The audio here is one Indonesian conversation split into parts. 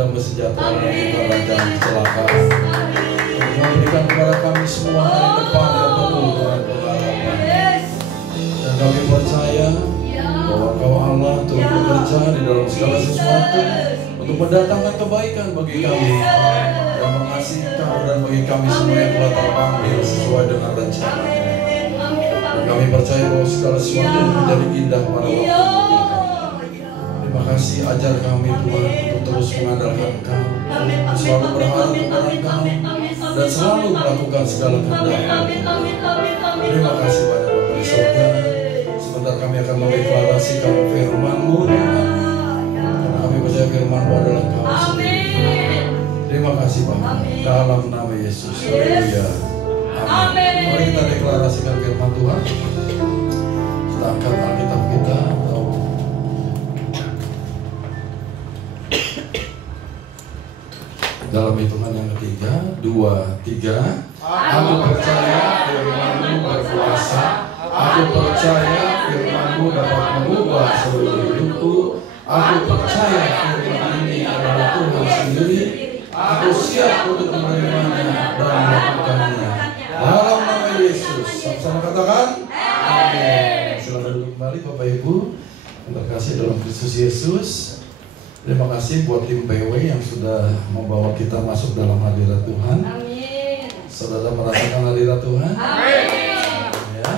damai sejahtera dan bukan rancangan kecelakaan. Memberikan kepada kami semua hari depan yang penuh dengan pengharapan. Dan kami percaya bahwa Kau Allah turut bekerja di dalam segala sesuatu untuk mendatangkan kebaikan bagi kami dan mengasihi Kau dan bagi kami semua yang telah terpanggil sesuai dengan rencana. Dan kami percaya bahwa segala sesuatu menjadi indah pada waktu itu. Terima kasih, ajar kami Tuhan untuk terus mengandalkan Kau, selalu berharap kepada Kau, dan selalu melakukan segala kehendak. Terima kasih pada Bapa di surga. Sebentar kami akan mendeklarasikan firman-Mu, Tuhan. Karena kami percaya firman-Mu adalah Kau sendiri. Terima kasih Bapa, dalam nama Yesus. Haleluya. Amin. Mari kita deklarasikan firman Tuhan. Kita angkat Alkitab kita. Dalam hitungan yang ketiga, 2, 3. Aku percaya firman-Mu berkuasa. Aku percaya firman-Mu dapat mengubah seluruh hidupku. Aku percaya firman ini adalah Tuhan sendiri. Aku siap untuk menerimanya dan melakukannya. Dalam nama Yesus. Sama-sama katakan. Amin. Silakan duduk kembali Bapak Ibu yang terkasih dalam Kristus Yesus. Terima kasih buat tim PW yang sudah membawa kita masuk dalam hadirat Tuhan. Amin. Saudara merasakan hadirat Tuhan? Amin. Ya,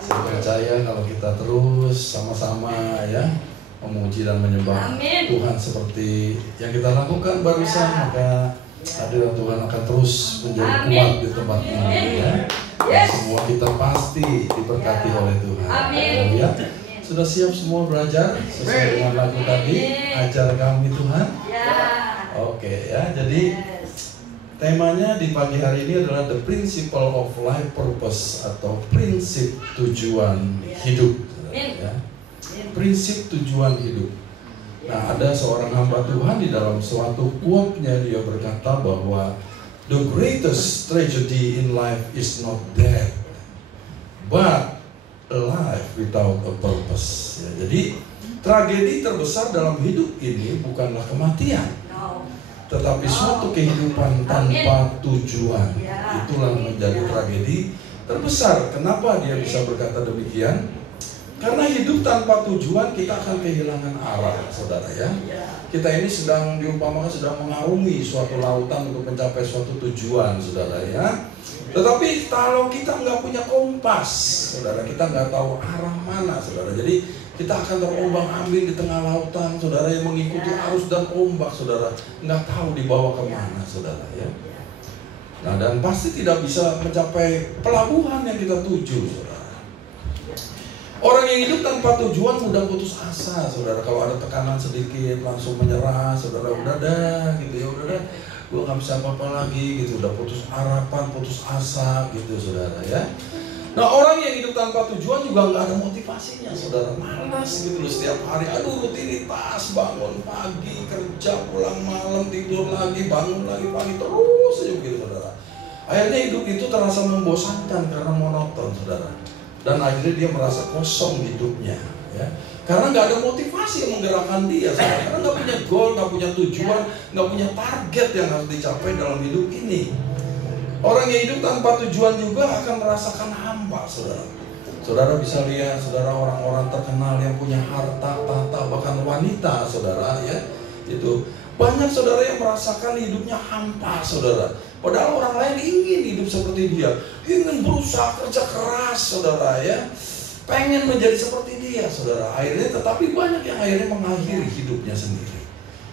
saya percaya kalau kita terus sama-sama ya memuji dan menyembah Tuhan seperti yang kita lakukan barusan, maka hadirat Tuhan akan terus menjadi kuat di tempat ini ya. Dan semua kita pasti diberkati oleh Tuhan. Amin. Ya. Sudah siap semua belajar sesuai dengan lagu tadi, ajar kami Tuhan. Oke ya, jadi temanya di pagi hari ini adalah the principle of life purpose atau prinsip tujuan hidup. Ya. Prinsip tujuan hidup. Nah, ada seorang hamba Tuhan di dalam suatu quote-nya, dia berkata bahwa the greatest tragedy in life is not death, but a life without a purpose. Ya, jadi tragedi terbesar dalam hidup ini bukanlah kematian, tetapi suatu kehidupan tanpa tujuan. Itulah menjadi tragedi terbesar. Kenapa dia bisa berkata demikian? Karena hidup tanpa tujuan kita akan kehilangan arah, saudara ya. Kita ini sedang diumpamakan sedang mengarungi suatu lautan untuk mencapai suatu tujuan, saudara ya. Tetapi kalau kita nggak punya kompas, saudara, kita nggak tahu arah mana, saudara. Jadi kita akan terombang-ambing di tengah lautan, saudara, yang mengikuti arus dan ombak, saudara. Nggak tahu dibawa kemana, saudara ya. Nah, dan pasti tidak bisa mencapai pelabuhan yang kita tuju, saudara. Orang yang hidup tanpa tujuan mudah putus asa, saudara. Kalau ada tekanan sedikit langsung menyerah, saudara. Udah dah, gitu ya, udah dah. Gue nggak bisa apa-apa lagi, gitu. Udah putus harapan, putus asa, gitu, saudara ya. Nah, orang yang hidup tanpa tujuan juga nggak ada motivasinya, saudara. Malas gitu loh setiap hari. Aduh, rutinitas, bangun pagi, kerja, pulang malam, tidur lagi, bangun lagi pagi, terus aja gitu, saudara. Akhirnya hidup itu terasa membosankan karena monoton, saudara. Dan akhirnya dia merasa kosong hidupnya, ya. Karena nggak ada motivasi yang menggerakkan dia, saudara. Karena nggak punya goal, nggak punya tujuan, nggak punya target yang harus dicapai dalam hidup ini. Orang yang hidup tanpa tujuan juga akan merasakan hampa, saudara. Saudara bisa lihat, saudara, orang-orang terkenal yang punya harta, tahta, bahkan wanita, saudara, ya. Itu banyak saudara yang merasakan hidupnya hampa, saudara. Padahal orang lain ingin hidup seperti dia, ingin berusaha kerja keras, saudara ya, pengen menjadi seperti dia, saudara. Akhirnya, tetapi banyak yang akhirnya mengakhiri hidupnya sendiri,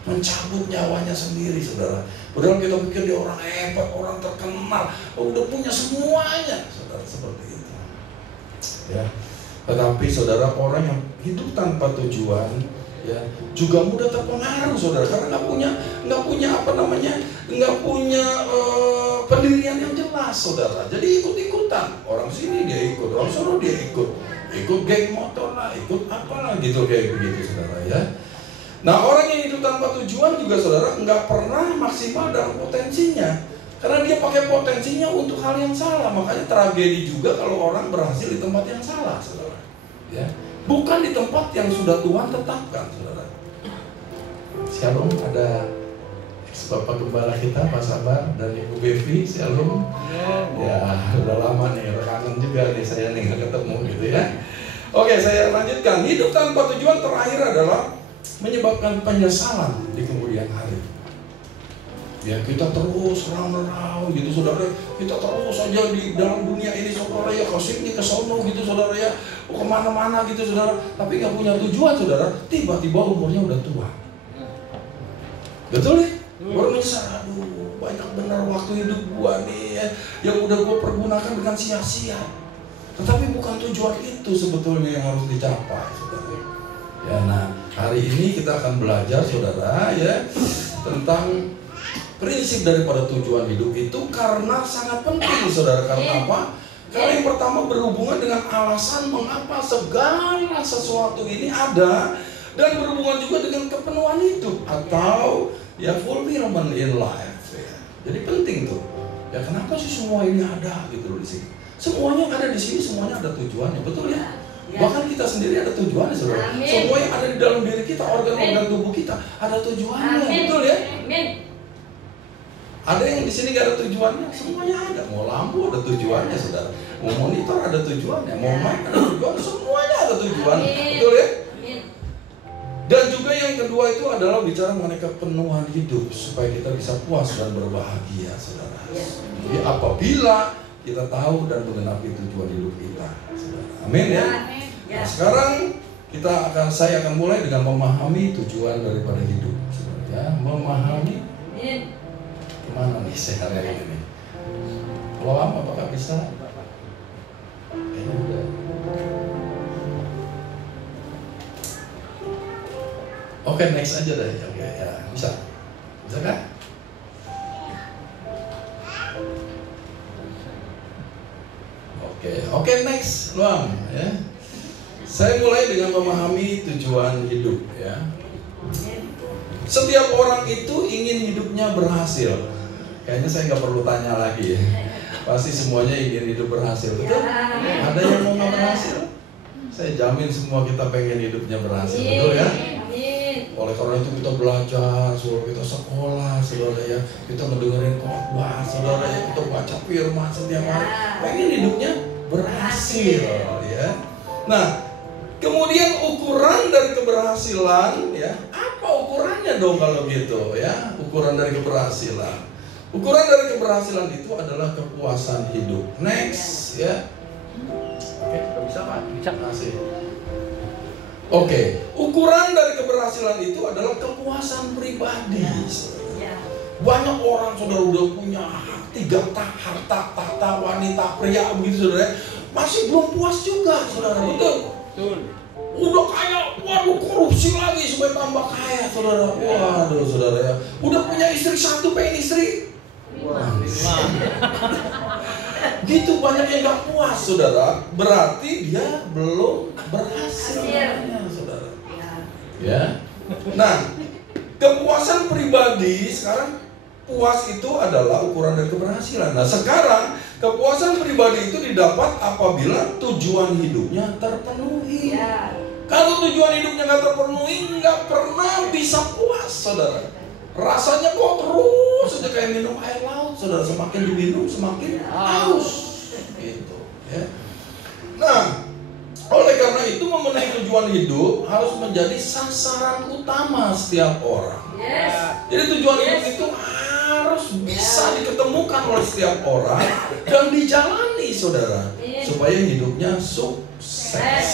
mencabut nyawanya sendiri, saudara. Padahal kita pikir dia orang hebat, orang terkenal, udah punya semuanya, saudara, seperti itu. Ya, tetapi saudara, orang yang hidup tanpa tujuan, ya, juga mudah terpengaruh, saudara, karena nggak punya pendirian yang jelas, saudara. Jadi ikut-ikutan, orang sini dia ikut, orang sana dia ikut geng motor lah, ikut apalah gitu, kayak begitu, saudara ya. Nah, orang yang hidup tanpa tujuan juga, saudara, nggak pernah maksimal dalam potensinya, karena dia pakai potensinya untuk hal yang salah. Makanya tragedi juga kalau orang berhasil di tempat yang salah, saudara ya. Bukan di tempat yang sudah Tuhan tetapkan, saudara. Shalom, ada Bapak Gembala kita, Pak Sabar, dan Ibu Bevi, shalom. Ya, udah lama nih, kangen juga nih saya nih nggak ketemu gitu ya. Oke, saya lanjutkan. Hidup tanpa tujuan terakhir adalah menyebabkan penyesalan di kemudian hari. Ya, kita terus rau-rau gitu saudara. Kita terus aja di dalam dunia ini saudara ya, ke sini ke sono gitu saudara ya, kemana-mana gitu saudara. Tapi nggak punya tujuan saudara. Tiba-tiba umurnya udah tua. Betul ya? Baru menyesal, aduh banyak benar waktu hidup gua nih ya, yang udah gua pergunakan dengan sia-sia. Tetapi bukan tujuan itu sebetulnya yang harus dicapai saudara. Ya, nah hari ini kita akan belajar saudara ya tentang prinsip daripada tujuan hidup itu karena sangat penting saudara. Karena apa? Karena yang pertama berhubungan dengan alasan mengapa segala sesuatu ini ada, dan berhubungan juga dengan kepenuhan hidup atau ya fulfillment in life ya. Jadi penting tuh. Ya kenapa sih semua ini ada gitu loh di sini. Semuanya yang ada di sini semuanya ada tujuannya, betul ya? Bahkan kita sendiri ada tujuannya saudara. Semua yang ada di dalam diri kita, organ-organ tubuh kita ada tujuannya, betul ya? Ada yang di sini gak ada tujuannya, semuanya ada. Mau lampu ada tujuannya saudara. Mau monitor ada tujuannya, mau mic ada tujuannya, semuanya ada tujuannya, betul ya? Dan juga yang kedua itu adalah bicara mengenai kepenuhan hidup supaya kita bisa puas dan berbahagia saudara. Jadi apabila kita tahu dan menggenapi tujuan hidup kita saudara. Amin ya. Nah, sekarang saya akan mulai dengan memahami tujuan daripada hidup saudara ya. Memahami kemana nih saya hari ini. Kalau lama apakah bisa? Kayaknya udah. Oke, next aja deh. Oke, ya, bisa kan? Oke, next, Luang. Ya. Saya mulai dengan memahami tujuan hidup. Ya. Setiap orang itu ingin hidupnya berhasil. Kayaknya saya nggak perlu tanya lagi ya. Pasti semuanya ingin hidup berhasil, betul? Ada yang mau nggak berhasil? Saya jamin semua kita pengen hidupnya berhasil, betul ya? Oleh karena itu kita belajar, saudara, kita sekolah, saudara ya, kita ngedengerin khotbah, saudara ya, kita baca firman setiap hari, pengen hidupnya berhasil, ya. Nah, kemudian ukuran dari keberhasilan, ya, apa ukurannya dong kalau gitu, ya? Ukuran dari keberhasilan. Ukuran dari keberhasilan itu adalah kepuasan hidup. Next, ya. Oke, bisa Pak? Bisa. Kasih. Oke, ukuran dari keberhasilan itu adalah kepuasan pribadi. Banyak orang saudara udah punya 3 harta, tahta, wanita, pria begitu saudara, masih belum puas juga saudara, betul? Udah kaya, waduh korupsi lagi supaya tambah kaya saudara. Waduh saudara ya, udah punya istri 1 pengen istri. Gitu banyak yang gak puas saudara, berarti dia belum berhasil saudara. Ya. Nah, kepuasan pribadi sekarang puas itu adalah ukuran dari keberhasilan. Nah, sekarang kepuasan pribadi itu didapat apabila tujuan hidupnya terpenuhi. Kalau tujuan hidupnya gak terpenuhi, gak pernah bisa puas saudara. Rasanya kok terus saja kayak minum air laut saudara, semakin diminum semakin haus gitu ya. Nah, oleh karena itu memenuhi tujuan hidup harus menjadi sasaran utama setiap orang. Jadi tujuan hidup itu harus bisa diketemukan oleh setiap orang dan dijalani saudara, supaya hidupnya sukses.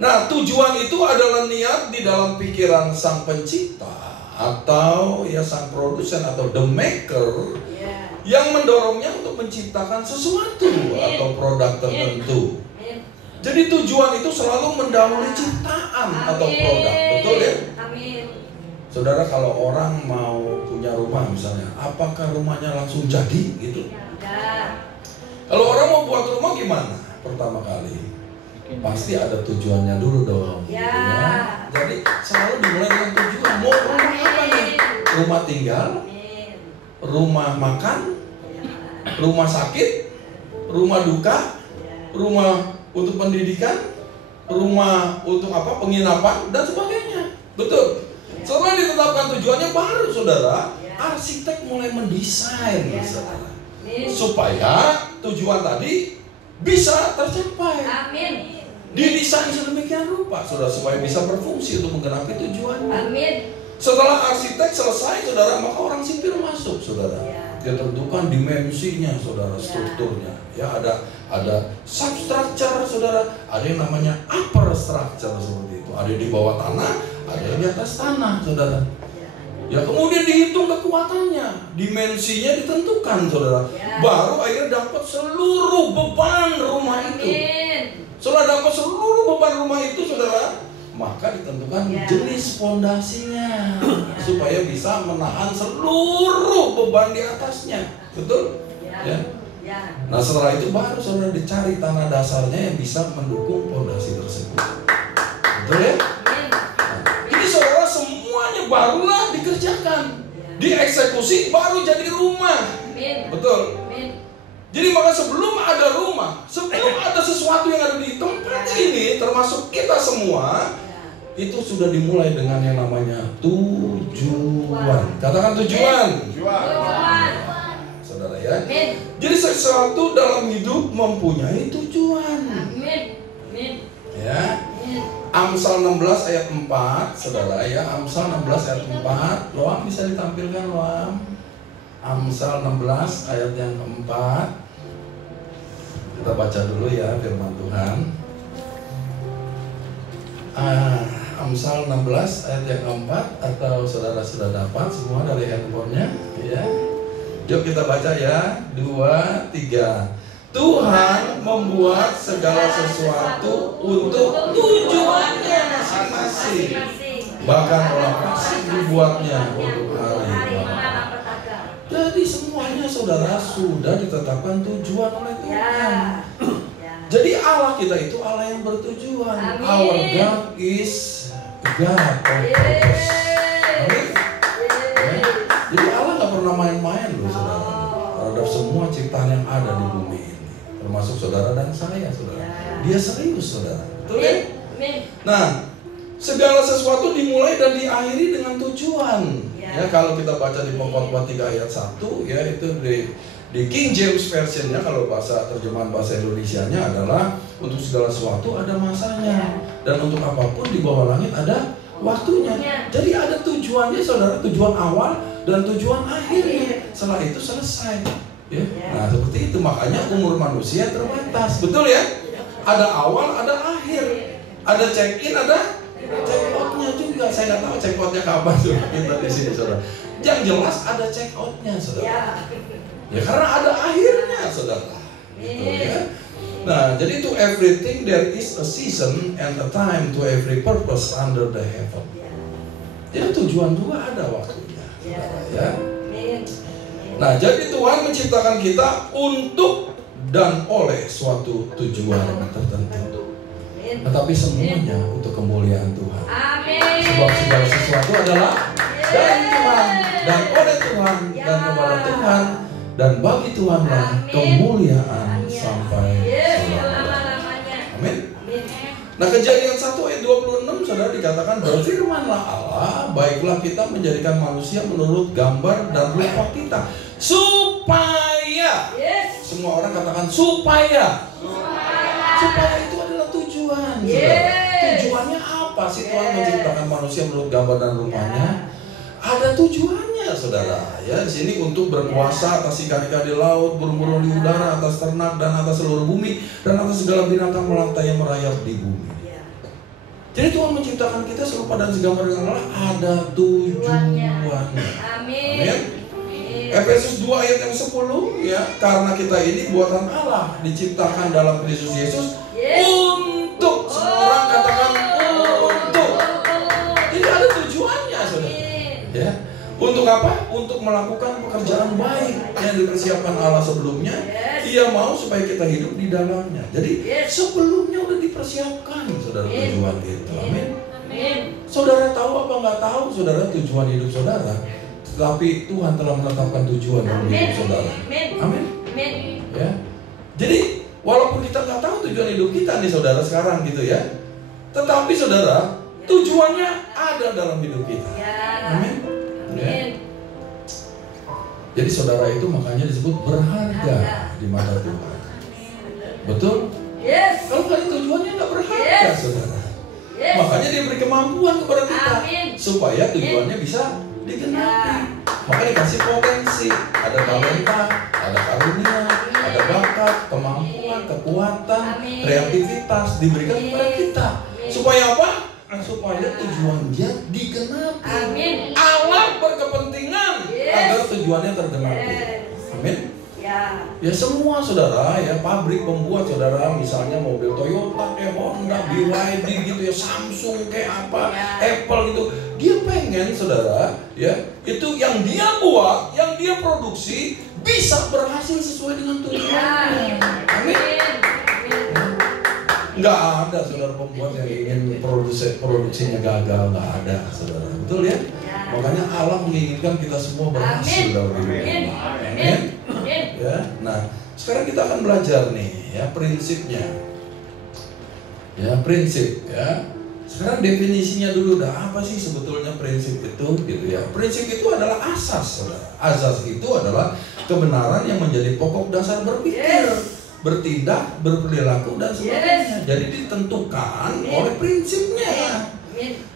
Nah, tujuan itu adalah niat di dalam pikiran sang pencipta atau ya sang produsen atau the maker yang mendorongnya untuk menciptakan sesuatu atau produk tertentu. Jadi tujuan itu selalu mendahului ciptaan atau produk, betul ya? Saudara, kalau orang mau punya rumah misalnya, apakah rumahnya langsung jadi gitu? Kalau orang mau buat rumah gimana? Pertama kali pasti ada tujuannya dulu dong. Ya. Jadi selalu dimulai dengan tujuan. Mau rumah apa nih? Rumah tinggal, rumah makan, rumah sakit, rumah duka, rumah untuk pendidikan, rumah untuk apa? Penginapan dan sebagainya. Betul. Setelah ditetapkan tujuannya, baru saudara, arsitek mulai mendesain saudara, supaya tujuan tadi bisa tercapai. Amin. Didesain sedemikian rupa saudara, supaya bisa berfungsi untuk menggenapi tujuan. Amin. Setelah arsitek selesai saudara, maka orang sipil masuk saudara. Dia tentukan dimensinya saudara, strukturnya. Ya, ada substructure saudara, ada yang namanya upper structure seperti itu. Ada yang di bawah tanah, ada yang di atas tanah saudara. Ya, kemudian dihitung kekuatannya, dimensinya ditentukan saudara. Baru akhirnya dapat seluruh beban rumah itu. Setelah dapat seluruh beban rumah itu saudara, maka ditentukan jenis fondasinya supaya bisa menahan seluruh beban di atasnya. Betul? Ya. Nah, setelah itu baru saudara dicari tanah dasarnya yang bisa mendukung fondasi tersebut. Betul ya? Nah, ini saudara semuanya barulah dikerjakan, dieksekusi, baru jadi rumah. Betul? Jadi maka sebelum ada rumah, sebelum ada sesuatu yang ada di tempat ini, termasuk kita semua, itu sudah dimulai dengan yang namanya tujuan. Katakan tujuan. Saudara ya. Jadi sesuatu dalam hidup mempunyai tujuan. Ya. Amsal 16 ayat 4, saudara ya. Amsal 16 ayat 4. Loam bisa ditampilkan, Loam. Amsal 16 ayat yang keempat. Kita baca dulu ya firman Tuhan. Amsal 16 ayat yang keempat, atau saudara sudah dapat semua dari handphonenya ya. Yuk kita baca ya. 2, 3. Tuhan membuat segala sesuatu untuk tujuannya masing-masing. Bahkan orang asing dibuatnya untuk hari. Jadi semuanya saudara sudah ditetapkan tujuan oleh Tuhan. Jadi Allah kita itu Allah yang bertujuan. Our God is God of purpose. Amin. Jadi Allah nggak pernah main-main loh saudara, terhadap semua ciptaan yang ada di bumi ini, termasuk saudara dan saya saudara. Dia serius saudara. Betul ya? Nah, segala sesuatu dimulai dan diakhiri dengan tujuan. Ya, kalau kita baca di Pengkhotbah 3 ayat 1 ya, itu di King James Version-nya, kalau bahasa terjemahan bahasa Indonesianya adalah untuk segala sesuatu ada masanya, dan untuk apapun di bawah langit ada waktunya. Jadi ada tujuannya saudara, tujuan awal dan tujuan akhirnya. Setelah itu selesai. Ya. Nah, seperti itu makanya umur manusia terbatas. Betul ya? Ada awal, ada akhir. Ada check-in, ada check out-nya juga. Saya nggak tahu check out-nya kapan kita di sini saudara. Yang jelas ada check out-nya saudara. Ya karena ada akhirnya saudara. Gitu ya. Nah, jadi to everything there is a season and a time to every purpose under the heaven. Jadi tujuan juga ada waktunya saudara ya. Nah, jadi Tuhan menciptakan kita untuk dan oleh suatu tujuan tertentu. Tetapi semuanya untuk kemuliaan Tuhan. Sebab segala sesuatu adalah dari Tuhan dan oleh Tuhan dan kepada Tuhan, dan bagi Tuhanlah kemuliaan sampai selama-lamanya. Amin. Nah, Kejadian 1 ayat 26 saudara dikatakan, berfirmanlah Allah, baiklah kita menjadikan manusia menurut gambar dan rupa kita, supaya, semua orang katakan supaya itu adalah tujuan. Tujuannya apa sih Tuhan menciptakan manusia menurut gambar dan rupanya? Ada tujuannya saudara ya. Di sini untuk berkuasa atas ikan-ikan di laut, burung-burung di udara, atas ternak dan atas seluruh bumi, dan atas segala binatang melata yang merayap di bumi. Jadi Tuhan menciptakan kita serupa dan segambar dengan Allah, ada tujuannya. Amin. Efesus 2 ayat yang 10 ya, karena kita ini buatan Allah, diciptakan dalam Kristus Yesus untuk, semua orang katakan untuk. Jadi ada tujuannya saudara ya. Untuk apa? Untuk melakukan pekerjaan baik yang dipersiapkan Allah sebelumnya. Dia mau supaya kita hidup di dalamnya. Jadi sebelumnya udah dipersiapkan saudara tujuan itu. Amin. Saudara tahu apa nggak tahu saudara tujuan hidup saudara, tapi Tuhan telah menetapkan tujuan dalam hidup saudara. Amin. Ya. Jadi walaupun kita nggak tahu tujuan hidup kita nih saudara sekarang gitu ya, tetapi saudara Tujuannya ada dalam hidup kita. Amin. Ya. Jadi saudara itu makanya disebut berharga di mata Tuhan. Betul? Kalau kalian tujuannya nggak berharga, saudara. Makanya dia beri kemampuan kepada kita supaya tujuannya bisa digenapi. Maka dikasih potensi, ada talenta, ada karunia, ada bakat, kemampuan, kekuatan, kreativitas diberikan kepada kita. Supaya apa? Supaya tujuannya digenapi. Allah berkepentingan agar tujuannya tergenapi. Amin. Ya semua saudara, ya pabrik pembuat saudara, misalnya mobil Toyota, kayak Honda, BYD gitu ya, Samsung kayak apa, Apple gitu, dia pengen saudara, ya itu yang dia buat, yang dia produksi bisa berhasil sesuai dengan tujuannya. Amin. Nggak ada saudara pembuat yang ingin produksinya gagal, nggak ada saudara, betul ya? Makanya Allah menginginkan kita semua berhasil dalam hidup. Amin. Ya, nah sekarang kita akan belajar nih ya prinsipnya. Ya prinsip ya. Sekarang definisinya dulu dah, apa sih sebetulnya prinsip itu gitu ya. Prinsip itu adalah asas, saudara. Asas itu adalah kebenaran yang menjadi pokok dasar berpikir, bertindak, berperilaku dan sebagainya. Jadi ditentukan oleh prinsipnya.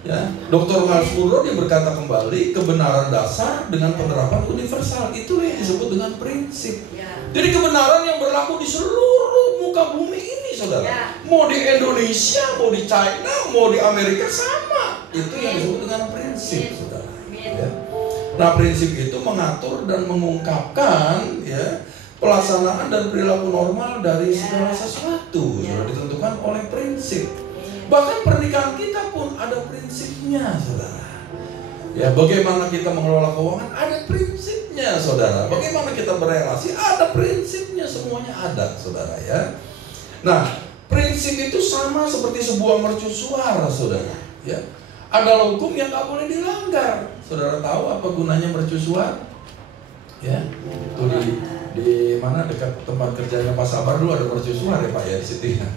Ya, Dr. Miles Monroe dia berkata kembali, kebenaran dasar dengan penerapan universal itulah yang disebut dengan prinsip. Jadi kebenaran yang berlaku di seluruh muka bumi ini, saudara. Mau di Indonesia, mau di China, mau di Amerika sama. Itu yang disebut dengan prinsip, saudara. Ya. Nah, prinsip itu mengatur dan mengungkapkan ya pelaksanaan dan perilaku normal dari segala sesuatu, sudah ditentukan oleh prinsip. Bahkan pernikahan kita pun ada prinsipnya, saudara. Ya, bagaimana kita mengelola keuangan ada prinsipnya, saudara. Bagaimana kita berelasi ada prinsipnya, semuanya ada, saudara ya. Nah, prinsip itu sama seperti sebuah mercusuar, saudara. Ya, ada hukum yang nggak boleh dilanggar. Saudara tahu apa gunanya mercusuar? Ya, itu di mana dekat tempat kerjanya Pak Sabar dulu ada mercusuar ya Pak ya di situ ya.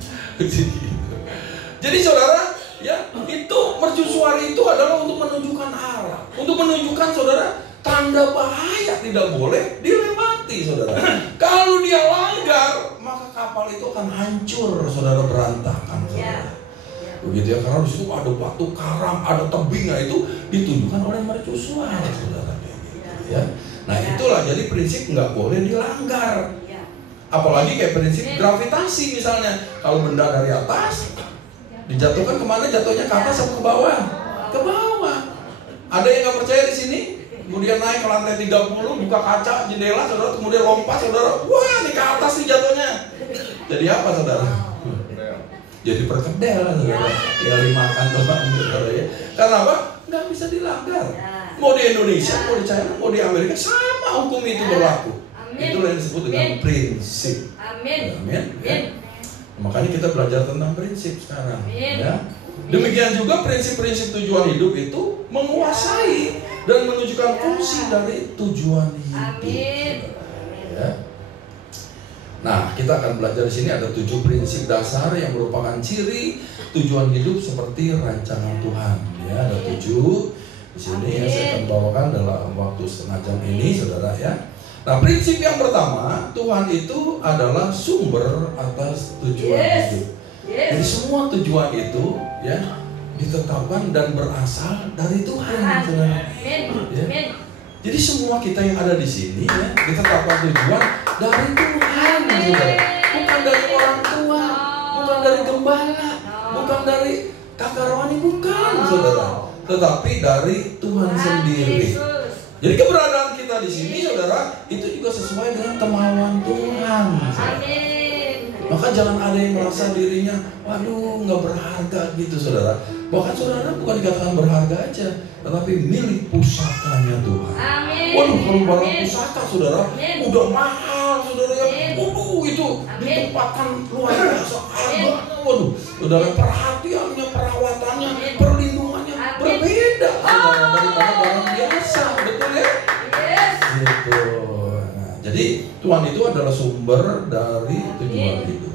Jadi saudara, ya itu mercusuar itu adalah untuk menunjukkan arah, untuk menunjukkan saudara tanda bahaya tidak boleh dilewati, saudara. Kalau dia langgar, maka kapal itu akan hancur, saudara, berantakan, saudara. Begitu ya, karena di situ ada batu karang, ada tebingnya itu ditunjukkan oleh mercusuar, saudara. Ya, nah itulah jadi prinsip nggak boleh dilanggar. Apalagi kayak prinsip gravitasi misalnya, kalau benda dari atas dijatuhkan kemana? Jatuhnya ke atas atau ke bawah? Ke bawah. Ada yang nggak percaya di sini? Kemudian naik ke lantai 30, buka kaca jendela, saudara, kemudian lompat, saudara. Wah, ini ke atas nih jatuhnya. Jadi apa, saudara? Jadi perkedel, saudara. Ya dimakan doang, saudara ya. Karena apa? Nggak bisa dilanggar. Mau di Indonesia, mau di China, mau di Amerika, sama hukum itu berlaku. Itulah yang disebut dengan prinsip. Amin. Ya. Makanya kita belajar tentang prinsip sekarang. Ya. Demikian juga prinsip-prinsip tujuan hidup itu menguasai dan menunjukkan fungsi dari tujuan hidup. Ya. Nah, kita akan belajar di sini ada 7 prinsip dasar yang merupakan ciri tujuan hidup seperti rancangan Tuhan. Ya, ada 7 di sini yang saya akan bawakan dalam waktu setengah jam ini, saudara ya. Nah, prinsip yang pertama, Tuhan itu adalah sumber atas tujuan hidup. Jadi semua tujuan itu ya ditetapkan dan berasal dari Tuhan, saudara. Ya. Jadi semua kita yang ada di sini ya ditetapkan tujuan dari Tuhan, saudara. Bukan dari orang tua, bukan dari gembala, bukan dari kakak rohani, bukan, saudara. Tetapi dari Tuhan sendiri. Jadi keberadaan kita di sini, saudara, itu juga sesuai dengan kemauan Tuhan. Amin. Maka jangan ada yang merasa dirinya, waduh, nggak berharga gitu, saudara. Bahkan saudara bukan dikatakan berharga aja, tetapi milik pusakanya Tuhan. Amin. Waduh, kalau barang pusaka, saudara, udah mahal, saudara ya. Waduh, itu ditempatkan luar biasa harganya. Waduh, saudara, perhatiannya, perawatannya, perlindungannya berbeda, saudara, daripada barang biasa, betul ya? Gitu. Nah, jadi Tuhan itu adalah sumber dari tujuan hidup.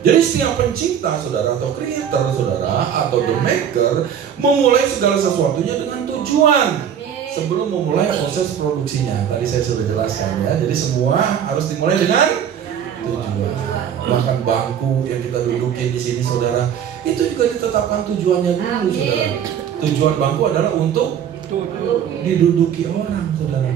Jadi setiap pencipta saudara atau creator saudara atau the maker memulai segala sesuatunya dengan tujuan sebelum memulai proses produksinya. Tadi saya sudah jelaskan ya. Jadi semua harus dimulai dengan tujuan. Bahkan bangku yang kita dudukin di sini saudara, itu juga ditetapkan tujuannya dulu saudara. Tujuan bangku adalah untuk diduduki orang saudara.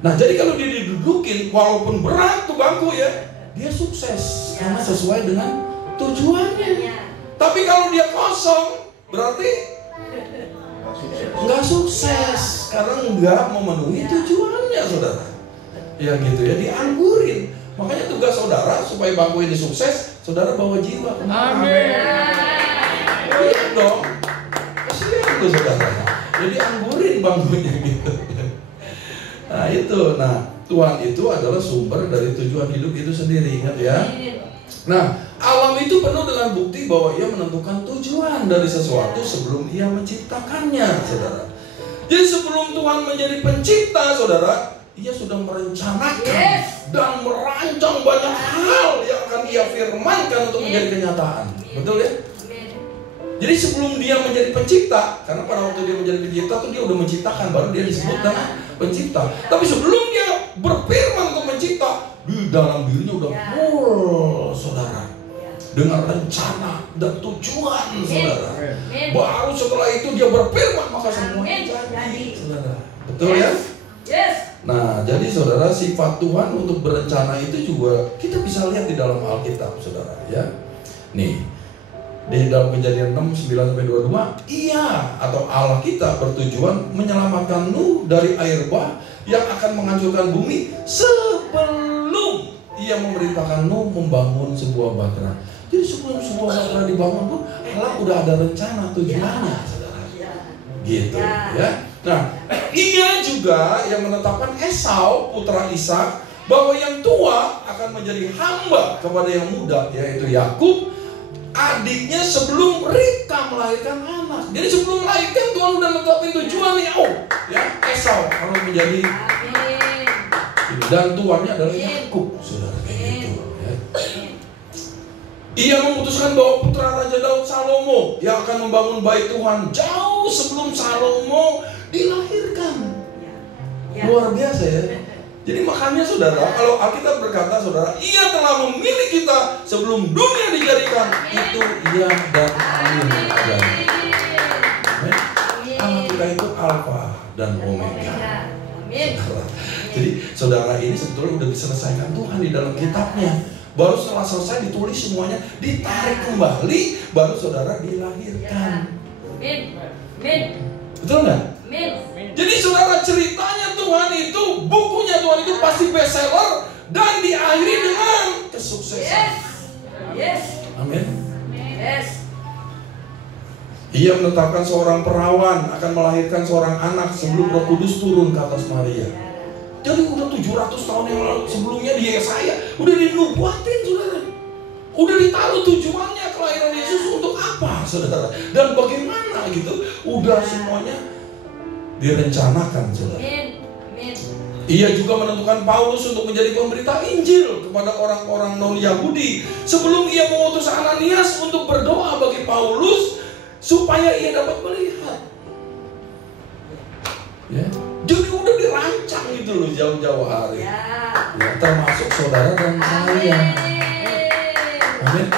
Nah jadi kalau dia didudukin, walaupun berat tuh bangku ya, dia sukses karena sesuai dengan tujuannya. Tapi kalau dia kosong, berarti nggak sukses karena nggak memenuhi tujuannya saudara. Ya gitu ya, dianggurin. Makanya tugas saudara supaya bangku ini sukses, saudara bawa jiwa. Amin. Iya dong. Kasihan tuh saudara. Jadi anggurin bangkunya gitu. Nah itu, Tuhan itu adalah sumber dari tujuan hidup itu sendiri, ingat ya. Nah, alam itu penuh dengan bukti bahwa ia menentukan tujuan dari sesuatu sebelum ia menciptakannya, saudara. Jadi sebelum Tuhan menjadi pencipta, saudara, ia sudah merencanakan dan merancang banyak hal yang akan ia firmankan untuk menjadi kenyataan. Betul ya? Jadi sebelum dia menjadi pencipta, karena pada waktu dia menjadi pencipta itu dia udah menciptakan, baru dia disebut dengan pencipta. Tapi sebelum dia berfirman untuk mencipta, di dalam dirinya udah full saudara, dengan rencana dan tujuan saudara. Baru setelah itu dia berfirman, maka semuanya jadi saudara. Betul ya? Nah jadi saudara, sifat Tuhan untuk berencana itu juga kita bisa lihat di dalam Alkitab saudara ya. Nih di dalam Kejadian 6, 9-22, ia atau Allah kita bertujuan menyelamatkan Nuh dari air bah yang akan menghancurkan bumi sebelum ia memerintahkan Nuh membangun sebuah bahtera. Jadi sebelum sebuah bahtera dibangun pun Allah udah ada rencana tujuannya saudara. Gitu ya. Nah, ia juga yang menetapkan Esau putra Ishak bahwa yang tua akan menjadi hamba kepada yang muda, yaitu Yakub adiknya sebelum Ribka melahirkan anak. Jadi sebelum melahirkan Tuhan udah netapin tujuan nih. Ya Esau harus menjadi dan tuannya adalah Yakub, saudara, kayak gitu ya. Ia memutuskan bahwa putra Raja Daud Salomo yang akan membangun bait Tuhan jauh sebelum Salomo dilahirkan. Luar biasa ya. Jadi makanya saudara, kalau Alkitab berkata saudara, ia telah memilih kita sebelum dunia dijadikan. Itu ia dan amin. Allah kita itu Alfa dan Omega. Saudara. Jadi saudara ini sebetulnya udah diselesaikan Tuhan di dalam kitabnya. Baru setelah selesai ditulis semuanya, ditarik kembali, baru saudara dilahirkan. Betul nggak? Jadi saudara, ceritanya Tuhan itu, bukunya Tuhan itu pasti bestseller dan diakhiri dengan kesuksesan. Amin. Ia menetapkan seorang perawan akan melahirkan seorang anak sebelum Roh Kudus turun ke atas Maria. Jadi udah 700 tahun yang lalu sebelumnya di Yesaya udah dinubuatin saudara. Udah ditaruh tujuannya kelahiran Yesus untuk apa saudara, dan bagaimana gitu. Udah semuanya direncanakan saudara. Ia juga menentukan Paulus untuk menjadi pemberita Injil kepada orang-orang non-Yahudi sebelum ia mengutus Ananias untuk berdoa bagi Paulus supaya ia dapat melihat. Ya, jadi udah dirancang gitu loh jauh-jauh hari. Ya, termasuk saudara dan saya. Amin.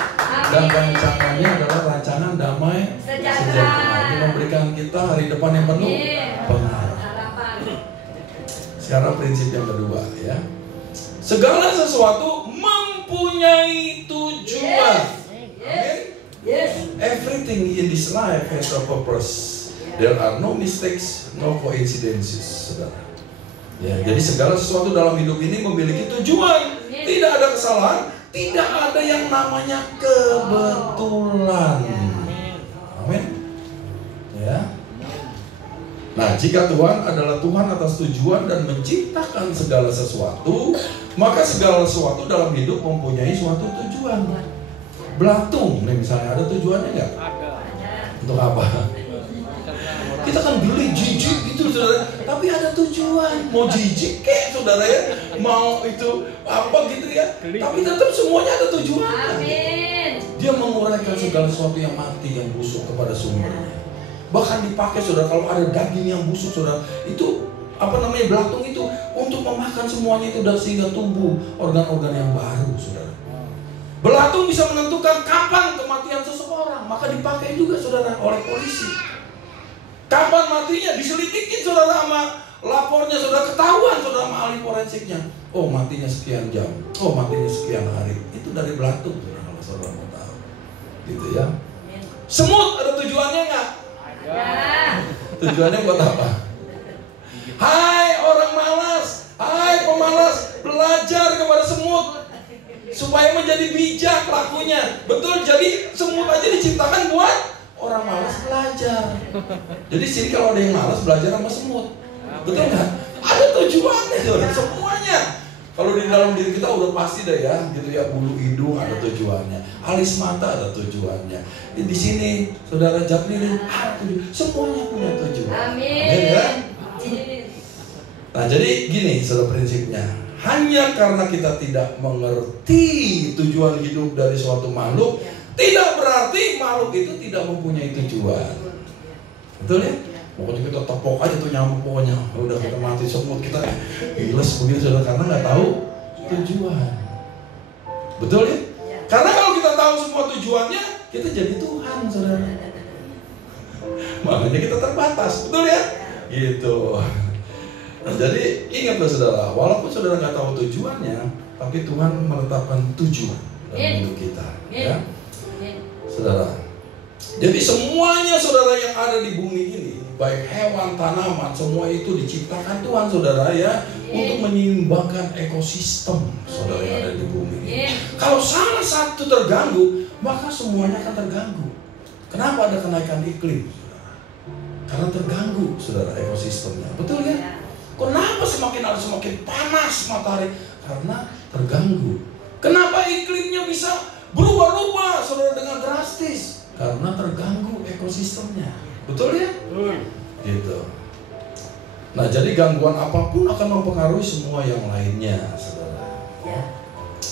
Dan rancangannya adalah rancangan damai sejahtera. Ini memberikan kita hari depan yang penuh pengharapan. Sekarang prinsip yang kedua ya. Segala sesuatu mempunyai tujuan. Amin. Everything in this life has a purpose. There are no mistakes, no coincidences, saudara. Ya, jadi segala sesuatu dalam hidup ini memiliki tujuan. Tidak ada kesalahan, tidak ada yang namanya kebetulan. Amin. Ya. Nah, jika Tuhan adalah Tuhan atas tujuan dan menciptakan segala sesuatu, maka segala sesuatu dalam hidup mempunyai suatu tujuan. Belatung, nih misalnya ada tujuannya nggak? Ada. Untuk apa? Kita kan beli jijik gitu saudara, tapi ada tujuan. Mau jijik kek saudara ya, mau itu apa gitu ya, tapi tetap semuanya ada tujuannya. Amin. Dia menguraikan segala sesuatu yang mati, yang busuk kepada sumbernya. Bahkan dipakai saudara, kalau ada daging yang busuk saudara, itu belatung itu untuk memakan semuanya itu, dan sehingga tumbuh organ-organ yang baru saudara. Belatung bisa menentukan kapan kematian seseorang, maka dipakai juga saudara oleh polisi. Kapan matinya diselidikin saudara sama lapornya, saudara ketahuan saudara sama ahli forensiknya. Oh matinya sekian jam, oh matinya sekian hari. Itu dari belatung saudara, kalau saudara mau tahu. Gitu ya. Semut ada tujuannya nggak? Ada. Tujuannya buat apa? Hai orang malas, hai pemalas, belajar kepada semut supaya menjadi bijak lakunya. Betul, jadi semut aja diciptakan buat orang malas belajar. Jadi sini kalau ada yang malas belajar sama semut, betul nggak? Ada tujuannya semuanya. Kalau di dalam diri kita udah pasti deh ya, gitu ya, bulu hidung ada tujuannya, alis mata ada tujuannya. Di sini saudara Jaklin ada tujuan, semuanya punya tujuan. Amin. Amin ya. Nah jadi gini saudara prinsipnya, hanya karena kita tidak mengerti tujuan hidup dari suatu makhluk, tidak berarti makhluk itu tidak mempunyai tujuan. Betul ya? Pokoknya kita tepok aja tuh nyamuk, pokoknya udah kita mati semut, kita giles begitu saudara, karena nggak tahu tujuan. Betul ya? Karena kalau kita tahu semua tujuannya, kita jadi Tuhan saudara. Makanya kita terbatas, betul ya? Gitu. Nah, jadi ingatlah saudara, walaupun saudara nggak tahu tujuannya, tapi Tuhan menetapkan tujuan dalam hidup kita, ya, saudara. Jadi semuanya saudara yang ada di bumi ini, baik hewan, tanaman, semua itu diciptakan Tuhan saudara ya, untuk menyeimbangkan ekosistem saudara yang ada di bumi ini. Kalau salah satu terganggu, maka semuanya akan terganggu. Kenapa ada kenaikan iklim? Karena terganggu saudara ekosistemnya, betul ya? Kenapa semakin hari semakin panas matahari? Karena terganggu. Kenapa iklimnya bisa berubah-ubah saudara dengan drastis? Karena terganggu ekosistemnya, betul ya? Gitu. Nah jadi gangguan apapun akan mempengaruhi semua yang lainnya saudara.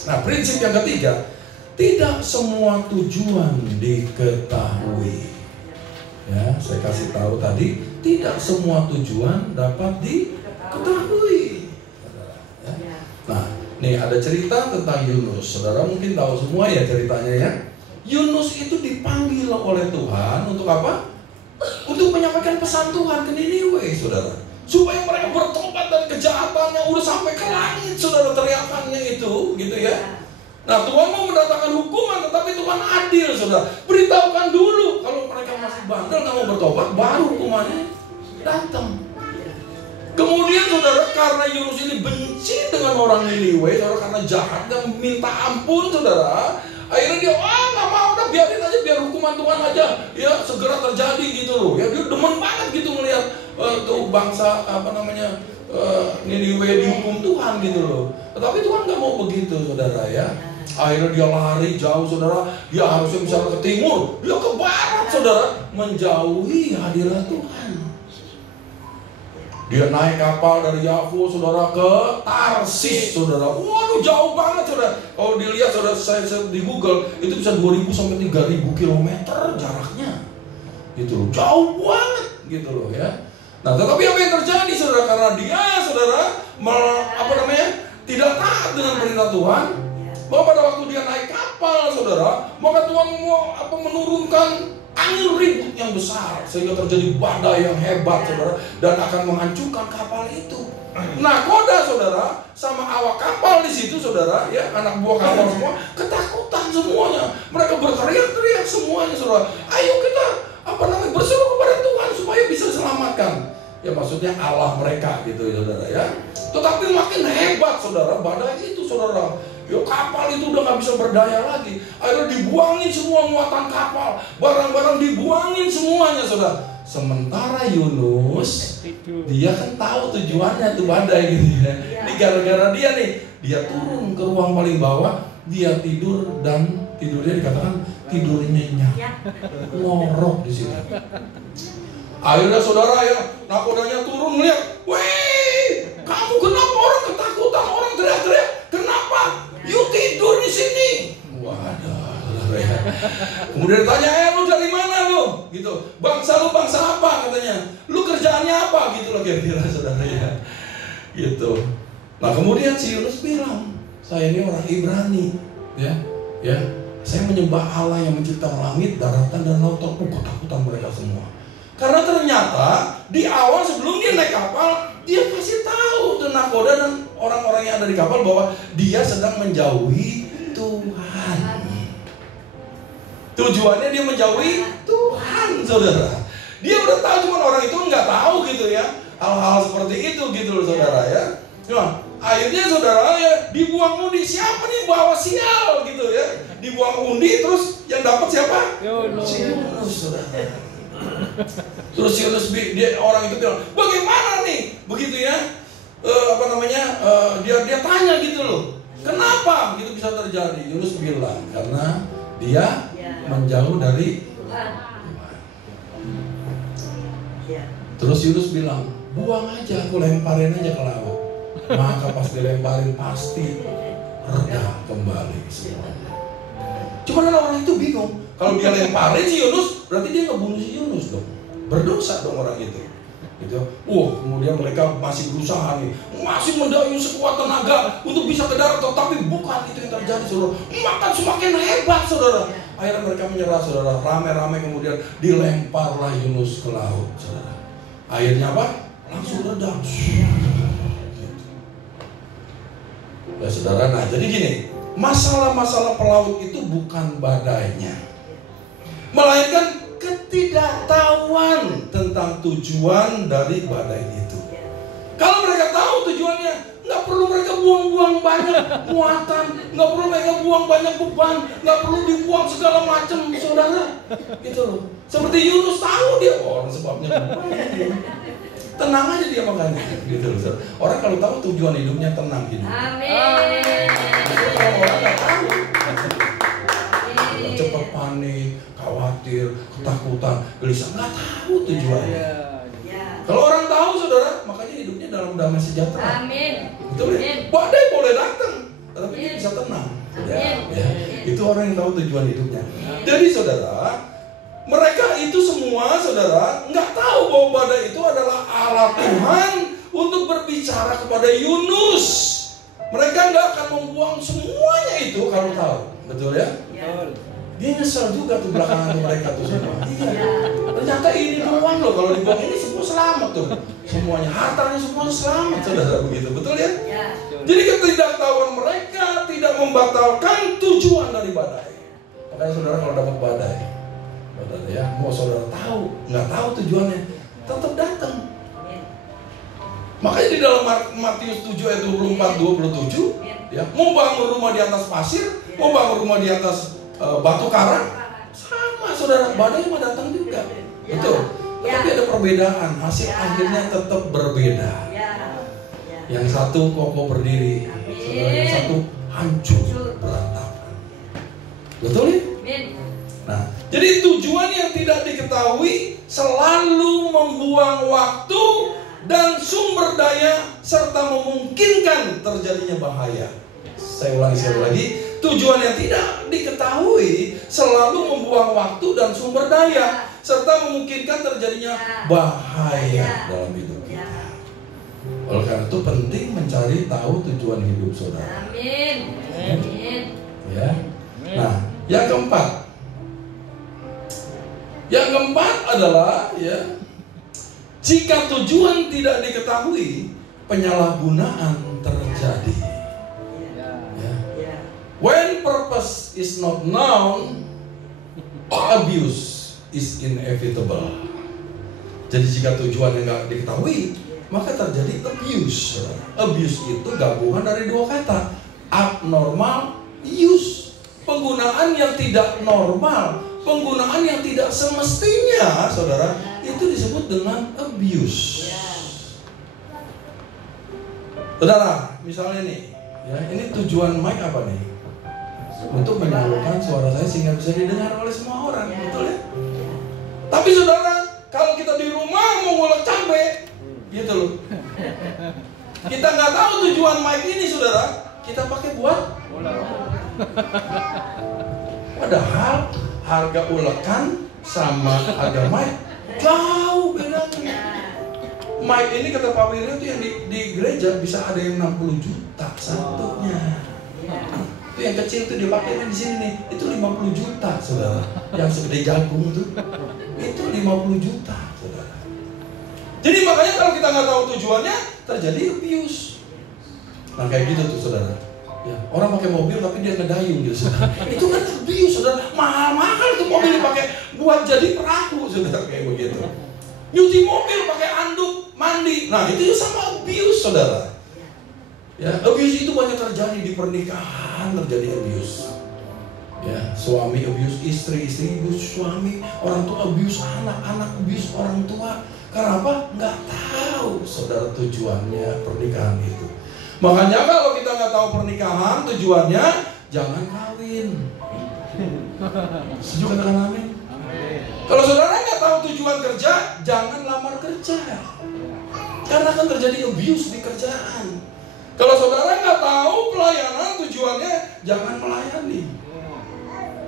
Nah prinsip yang ketiga, tidak semua tujuan diketahui. Ya, saya kasih tahu tadi, tidak semua tujuan dapat diketahui. Ya. Nah, nih ada cerita tentang Yunus. Saudara mungkin tahu semua ya ceritanya ya. Yunus itu dipanggil oleh Tuhan untuk apa? Untuk menyampaikan pesan Tuhan ke Niniwe, saudara. Supaya mereka bertobat dari kejahatannya, udah sampai ke langit, saudara, teriakannya itu, gitu ya. Nah Tuhan mau mendatangkan hukuman, tetapi Tuhan adil saudara. Beritahukan dulu, kalau mereka masih bandel nggak mau bertobat, baru hukumannya datang. Kemudian saudara, karena Yunus ini benci dengan orang Niniwe, saudara, karena jahat dan minta ampun saudara, akhirnya dia nggak mau, udah biarin aja, biar hukuman Tuhan aja ya segera terjadi gitu loh. Ya dia demen banget gitu melihat tuh bangsa Niniwe dihukum Tuhan gitu loh. Tetapi Tuhan nggak mau begitu saudara ya. Akhirnya dia lari jauh saudara. Dia harusnya misalnya ke timur, dia ke barat saudara, menjauhi hadirat Tuhan. Dia naik kapal dari Yafo saudara ke Tarsis saudara. Waduh jauh banget saudara. Kalau dilihat saudara, saya di Google itu bisa 2000 sampai 3000 km jaraknya. Gitu loh, jauh banget gitu loh ya. Nah tetapi apa yang terjadi saudara, karena dia saudara tidak taat dengan perintah Tuhan, bahwa pada waktu dia naik kapal saudara, maka Tuhan mau menurunkan angin ribut yang besar sehingga terjadi badai yang hebat saudara, dan akan menghancurkan kapal itu. Nah Koda saudara sama awak kapal di situ saudara ya, anak buah kapal semua ketakutan semuanya. Mereka berteriak-teriak semuanya saudara, ayo kita berseru kepada Tuhan supaya bisa selamatkan. Ya maksudnya Allah mereka gitu ya saudara ya. Tetapi makin hebat saudara badai itu saudara. Ya kapal itu udah gak bisa berdaya lagi. Akhirnya dibuangin semua muatan kapal, barang-barang dibuangin semuanya saudara. Sementara Yunus, dia kan tahu tujuannya tuh badai gitu ya. Ini gara-gara dia nih, dia turun ke ruang paling bawah, dia tidur, dan tidurnya dikatakan tidur nyenyak, ngorok di situ. Akhirnya saudara ya, nakodanya turun melihat, weh, kamu kenapa orang ketakutan, orang teriak-teriak, kenapa? You tidur di sini. Waduh, saudara ya. Kemudian ditanya, lu dari mana lu? Gitu. Bangsa lu bangsa apa katanya? Lu kerjaannya apa? Gitu loh kira-kira saudara ya. Gitu. Nah kemudian si Yunus bilang, saya ini orang Ibrani, ya. Saya menyembah Allah yang menciptakan langit, daratan dan laut. Ketakutan mereka semua. Karena ternyata di awal sebelum dia naik kapal, dia kasih tahu tuh nakoda dan orang-orang yang ada di kapal bahwa dia sedang menjauhi Tuhan. Tujuannya dia menjauhi Tuhan, saudara. Dia udah tahu, cuma orang itu nggak tahu gitu ya, hal-hal seperti itu gitu loh saudara ya. Nah, akhirnya saudara ya dibuang undi. Siapa nih bawa sial gitu ya? Dibuang undi terus yang dapat siapa? Yunus, saudara. Terus Yunus, orang itu bilang, bagaimana nih? Begitu ya, dia tanya gitu loh, kenapa gitu bisa terjadi? Yunus bilang, karena dia menjauh dari Tuhan. Terus Yunus bilang, buang aja, aku lemparin aja ke laut. Maka pas dilemparin pasti reda kembali semuanya. Cuma orang itu bingung, kalau dia lemparin si Yunus, berarti dia ngebunuh si Yunus dong. Berdosa dong orang itu. Gitu. Kemudian mereka masih berusaha nih, masih mendayung sekuat tenaga untuk bisa ke darat, tapi bukan itu yang terjadi, saudara. Makan semakin hebat, saudara. Akhirnya mereka menyerah, saudara. Rame-rame kemudian dilemparlah Yunus ke laut, saudara. Akhirnya apa? Langsung redam. Ya saudara, nah jadi gini, masalah-masalah pelaut itu bukan badainya, melainkan ketidaktahuan tentang tujuan dari badai itu. Kalau mereka tahu tujuannya, nggak perlu mereka buang-buang banyak muatan, nggak perlu mereka buang banyak beban, nggak perlu dibuang segala macam, saudara. Gitu loh. Seperti Yunus tahu dia, orang sebabnya tenang aja dia makanya. Gitu loh. Orang kalau tahu tujuan hidupnya tenang hidup. Amin. Kalau orang nggak tahu, cepat panik, khawatir, ketakutan, gelisah, nggak tahu tujuannya. Kalau orang tahu, saudara, makanya hidupnya dalam damai sejahtera. Amin. Betul ya? Badai boleh datang, tapi dia bisa tenang. Ya, itu orang yang tahu tujuan hidupnya. Jadi saudara, mereka itu semua, saudara, nggak tahu bahwa badai itu adalah alat Tuhan untuk berbicara kepada Yunus. Mereka nggak akan membuang semuanya itu kalau tahu, betul ya? Dia nyesel juga tuh belakangan mereka tuh semua. Iya. Ternyata ini doang loh, kalau dibuang ini semua selamat tuh. Semuanya, hartanya semua selamat, saudara, begitu, betul ya? Jadi ketidaktahuan mereka tidak membatalkan tujuan dari badai. Makanya saudara kalau dapat badai, saudara ya, mau saudara tahu, nggak tahu tujuannya, tetap datang. Makanya di dalam Matius 7 ayat 24-27, ya, mau bangun rumah di atas pasir, mau bangun rumah di atas batu karang, sama saudara, badai mau datang juga, betul. Tapi ada perbedaan, hasil akhirnya tetap berbeda. Yang satu kokoh berdiri, saudara, yang satu hancur berantakan, betul ya? Nah, jadi tujuan yang tidak diketahui selalu membuang waktu dan sumber daya serta memungkinkan terjadinya bahaya. Saya ulangi sekali lagi, tujuan yang tidak diketahui selalu membuang waktu dan sumber daya serta memungkinkan terjadinya bahaya dalam hidup kita. Oleh karena itu penting mencari tahu tujuan hidup saudara. Amin. Ya. Nah, yang keempat adalah ya, jika tujuan tidak diketahui, penyalahgunaan terjadi. Ya. When purpose is not known, abuse is inevitable. Jadi jika tujuan yang nggak diketahui, maka terjadi abuse. Abuse itu gabungan dari dua kata, abnormal, use. Penggunaan yang tidak normal, penggunaan yang tidak semestinya, saudara, itu disebut dengan abuse. Saudara, misalnya nih, ya, ini tujuan mic apa nih? Untuk menyalurkan suara saya sehingga bisa didengar oleh semua orang, betul ya? Tapi saudara, kalau kita di rumah mau ngulek cabai, gitu loh. Kita nggak tahu tujuan mic ini, saudara. Kita pakai buat padahal harga ulekan sama harga mic jauh bedanya. Mic ini kata Pak Wiryo itu yang di gereja bisa ada yang 60 juta satunya. Itu yang kecil tuh dipakai di sini nih, itu 50 juta, saudara. Yang segede jagung tuh, itu 50 juta, saudara. Jadi makanya kalau kita nggak tahu tujuannya, terjadi abuse. Nah kayak gitu tuh, saudara. Ya, orang pakai mobil tapi dia ngedayung gitu, saudara. Itu kan abuse, saudara. Mahal-mahal tuh mobil dipakai buat jadi perahu, saudara, kayak begitu. Nyuci mobil pakai anduk mandi, nah itu sama abuse, saudara. Ya, abuse itu banyak terjadi di pernikahan, terjadi abuse. Ya, suami abuse istri, istri abuse suami, orang tua abuse anak, anak abuse orang tua. Karena apa? Nggak tahu, saudara, tujuannya pernikahan itu. Makanya kalau kita nggak tahu pernikahan tujuannya, jangan kawin. Setuju katakan amin? Kalau saudara nggak tahu tujuan kerja, jangan lamar kerja. Karena akan terjadi abuse di kerjaan. Kalau saudara nggak tahu pelayanan tujuannya, jangan melayani.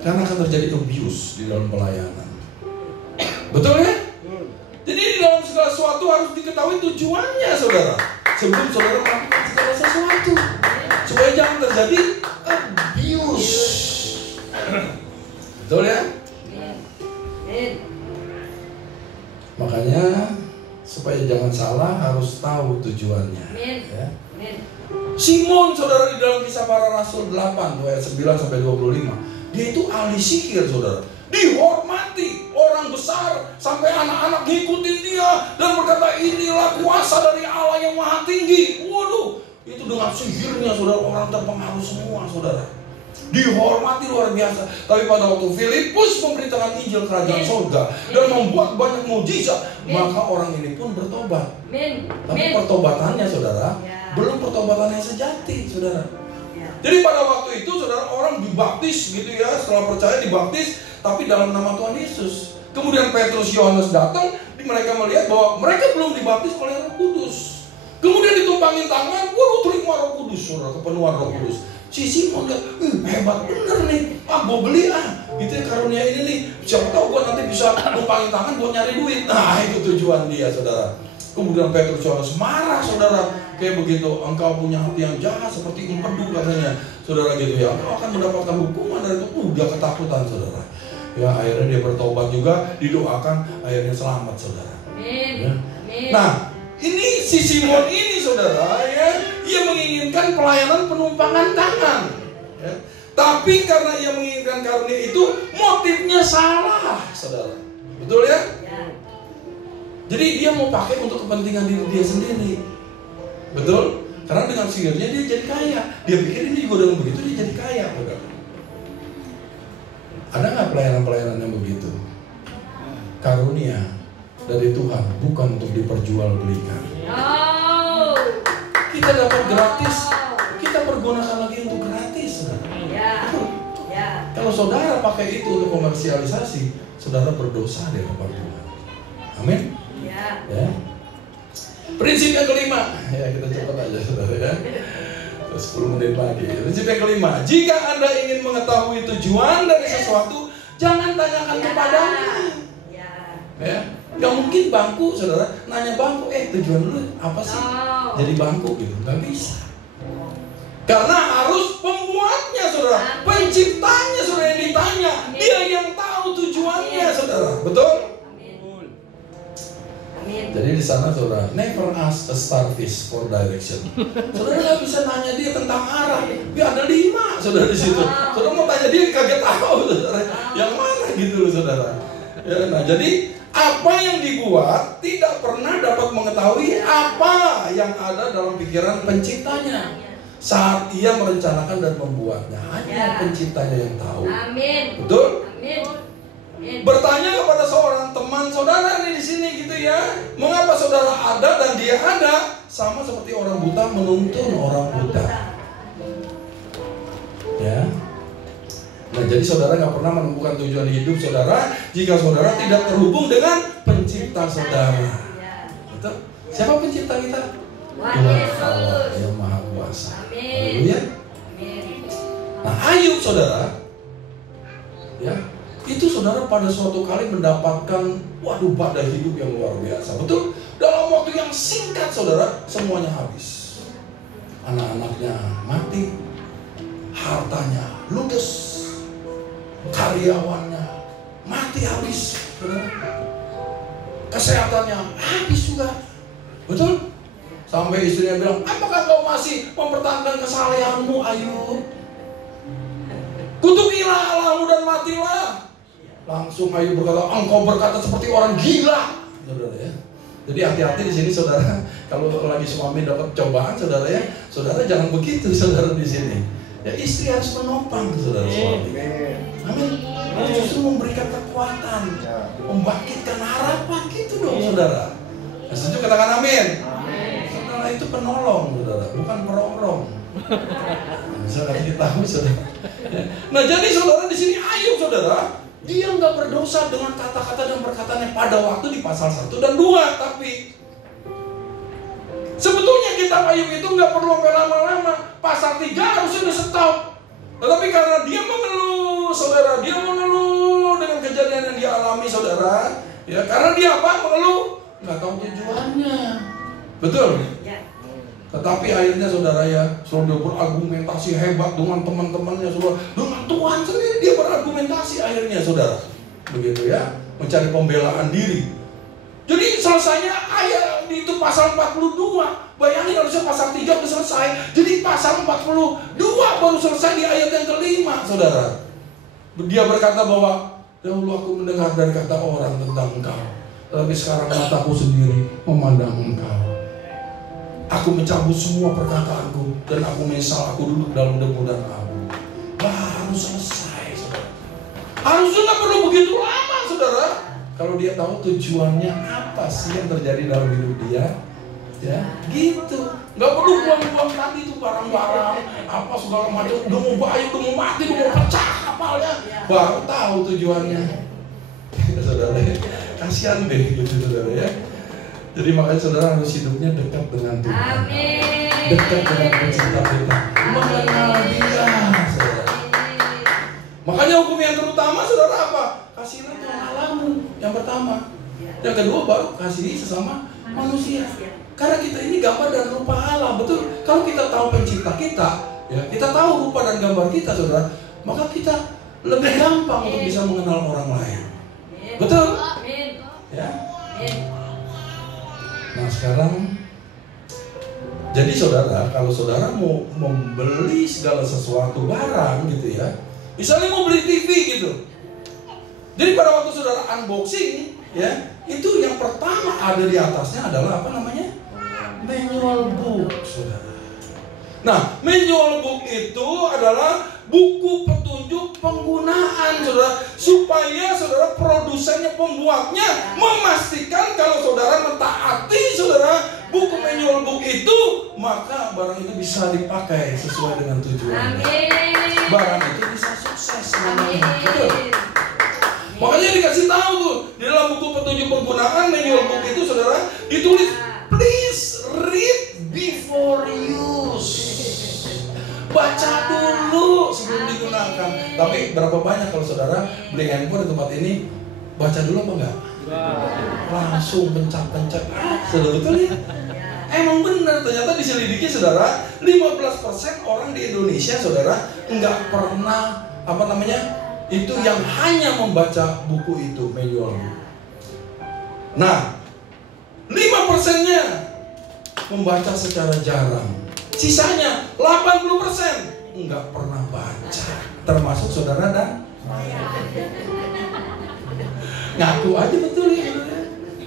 Karena akan terjadi abuse di dalam pelayanan. Betul ya? Jadi di dalam segala sesuatu harus diketahui tujuannya, saudara. Sebelum saudara melakukan segala sesuatu, supaya jangan terjadi abuse. Betul ya? Makanya supaya jangan salah harus tahu tujuannya. Ya. Simon, saudara, di dalam Kisah Para Rasul 8 ayat 9 sampai 25, dia itu ahli sihir, saudara. Dihormati orang besar sampai anak-anak ngikutin dia dan berkata inilah kuasa dari Allah yang Maha Tinggi. Waduh, itu dengan sihirnya, saudara, orang terpengaruh semua, saudara. Dihormati luar biasa. Tapi pada waktu Filipus memberitakan Injil Kerajaan Surga dan membuat banyak mukjizat, maka orang ini pun bertobat. Tapi pertobatannya, saudara, belum pertobatan yang sejati, saudara. Jadi pada waktu itu, saudara, orang dibaptis gitu ya, setelah percaya dibaptis, tapi dalam nama Tuhan Yesus. Kemudian Petrus, Yohanes datang, mereka melihat bahwa mereka belum dibaptis oleh Roh Kudus. Kemudian ditumpangin tangan, waduh, terima Roh Kudus, saudara, kepenuhan Roh Kudus. Si Simon lihat, hebat bener nih, gue beli gitu ya karunia ini nih. Siapa tahu gue nanti bisa numpangin tangan buat nyari duit. Nah itu tujuan dia, saudara. Kemudian Petrus Yohanes marah, saudara, kayak begitu. Engkau punya hati yang jahat seperti empedu, katanya, saudara, gitu ya. Engkau akan mendapatkan hukuman dari itu. Udah ketakutan, saudara. Ya akhirnya dia bertobat juga, didoakan, akhirnya selamat, saudara. Ya. Nah, ini si Simon ini, saudara, ya, ia menginginkan pelayanan penumpangan tangan, ya. Tapi karena ia menginginkan karunia itu, motifnya salah, saudara. Betul ya? Jadi dia mau pakai untuk kepentingan diri dia sendiri. Betul? Karena dengan sihirnya dia jadi kaya. Dia pikir ini juga dengan begitu dia jadi kaya, saudara. Ada nggak pelayanan-pelayanan yang begitu? Karunia dari Tuhan bukan untuk diperjualbelikan. Kita dapat gratis, kita pergunakan lagi untuk gratis, saudara. Kalau saudara pakai itu untuk komersialisasi, saudara berdosa di hadapan Tuhan. Amin. Ya. Prinsip yang kelima, ya kita cepat aja, saudara, ya. 10 menit lagi. Prinsip yang kelima, jika Anda ingin mengetahui tujuan dari sesuatu, jangan tanyakan kepadanya. Ya, nggak mungkin bangku, saudara, nanya bangku, tujuan lu apa sih? Jadi bangku gitu, nggak bisa. Karena harus pembuatnya, saudara, penciptanya, saudara, yang ditanya, dia yang tahu tujuannya, saudara, betul? Jadi di sana, saudara, never ask a starfish for direction. Saudara nggak bisa nanya dia tentang arah. Dia ada 5, saudara, di situ. Saudara mau tanya dia kaget tahu, saudara. Yang mana gitu loh, saudara. Ya, nah jadi apa yang dibuat tidak pernah dapat mengetahui apa yang ada dalam pikiran penciptanya saat ia merencanakan dan membuatnya. Hanya penciptanya yang tahu. Amin. Betul? Amin. Bertanya kepada seorang teman saudara di sini gitu ya, mengapa saudara ada dan dia ada, sama seperti orang buta menuntun orang buta. Ya. Nah jadi saudara nggak pernah menemukan tujuan hidup saudara jika saudara tidak terhubung dengan pencipta saudara. Betul? Siapa pencipta kita? Tuhan Tuhan Yesus. Allah yang Maha Kuasa. Amin. Haleluya. Amin. Nah, Ayub saudara, ya, itu saudara pada suatu kali mendapatkan badai hidup yang luar biasa. Betul? Dalam waktu yang singkat saudara, semuanya habis. Anak-anaknya mati, hartanya ludes, karyawannya mati habis, saudara. Kesehatannya habis juga. Betul? Sampai istrinya bilang, apakah kau masih mempertahankan kesalehanmu, Ayub? Kutukilah Allahmu dan matilah. Langsung Ayub berkata, engkau berkata seperti orang gila. Saudara ya. Jadi hati-hati di sini saudara. Kalau lagi suami dapat cobaan saudara ya, saudara jangan begitu saudara di sini. Ya istri harus menopang saudara suami. Amin. Harus justru memberikan kekuatan, membangkitkan harapan gitu dong saudara. Nah, setuju katakan amin. Saudara itu penolong saudara, bukan perongrong. Bisa kasih tahu saudara. Nah jadi saudara di sini Ayub saudara, dia nggak berdosa dengan kata-kata dan perkataannya pada waktu di pasal 1 dan 2. Tapi sebetulnya kitab Ayub itu nggak perlu sampai lama-lama. Pasal 3 harusnya udah stop. Tetapi karena dia mengeluh saudara, dia mengeluh dengan kejadian yang dia alami saudara. Ya karena dia apa? Mengeluh, nggak tahu tujuannya. Betul? Tetapi akhirnya saudara ya, saudara berargumentasi hebat dengan teman-temannya saudara. Dengan Tuhan sendiri dia berargumentasi akhirnya saudara. Begitu ya, mencari pembelaan diri. Jadi selesainya ayat itu pasal 42. Bayangin harusnya pasal 3 sudah selesai. Jadi pasal 42 baru selesai di ayat yang kelima saudara. Dia berkata bahwa dahulu aku mendengar dari kata orang tentang engkau, tapi sekarang mataku sendiri memandang engkau. Aku mencabut semua perkataanku dan aku menyesal aku duduk dalam debu dan abu. Baru selesai saudara. Harusnya nggak perlu begitu lama saudara. Kalau dia tahu tujuannya apa sih yang terjadi dalam hidup dia, ya gitu. Nggak perlu buang-buang tadi itu barang-barang apa segala macam. Udah mau bayu, udah mau mati, udah mau pecah kapalnya. Baru tahu tujuannya. Saudara, kasihan deh gitu saudara ya. Jadi makanya saudara harus hidupnya dekat dengan Tuhan. Amin. Dekat dengan pencipta kita. Mengenal Dia, saudara. Makanya hukum yang terutama saudara apa? Kasihilah Tuhan Allahmu yang pertama. Yang kedua baru kasihi sesama manusia. Karena kita ini gambar dan rupa Allah, betul? Kalau kita tahu pencipta kita, ya kita tahu rupa dan gambar kita, saudara, maka kita lebih gampang untuk bisa mengenal orang lain. Betul? Ya. Nah sekarang, jadi saudara, kalau saudara mau membeli segala sesuatu barang gitu ya, misalnya mau beli TV gitu. Jadi pada waktu saudara unboxing, ya itu yang pertama ada di atasnya adalah apa namanya? Manual book, saudara. Nah, manual book itu adalah buku petunjuk penggunaan, saudara, supaya saudara produsennya, pembuatnya memastikan kalau saudara mentaati, saudara, buku manual book itu, maka barang itu bisa dipakai sesuai dengan tujuannya. Amin. Barang itu bisa sukses. Betul. Makanya dikasih tahu tuh di dalam buku petunjuk penggunaan manual book itu, saudara, ditulis please read before use. Baca dulu sebelum digunakan. Tapi berapa banyak kalau saudara beli handphone di tempat ini, baca dulu apa enggak? Langsung pencet-pencet. Sudah betul ya? Emang benar, ternyata diselidiki saudara, 15% orang di Indonesia saudara enggak pernah apa namanya? Itu yang hanya membaca buku itu, manual book. Nah, 5%-nya membaca secara jarang. Sisanya 80% enggak pernah baca. Termasuk saudara dan ngaku aja betul ya.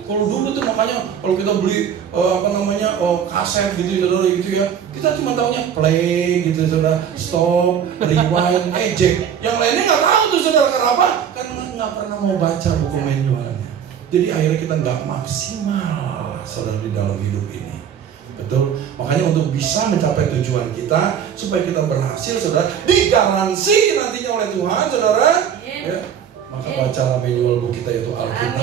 Kalau dulu tuh makanya kalau kita beli kaset gitu saudara gitu ya, kita cuma taunya play gitu saudara, stop, rewind, eject. Yang lainnya nggak tahu tuh saudara, kenapa? Karena nggak pernah mau baca buku manualnya. Jadi akhirnya kita nggak maksimal saudara di dalam hidup ini. Betul. Makanya untuk bisa mencapai tujuan kita, supaya kita berhasil saudara, digaransi nantinya oleh Tuhan saudara, ya, maka bacalah manual book kita, yaitu Alkitab.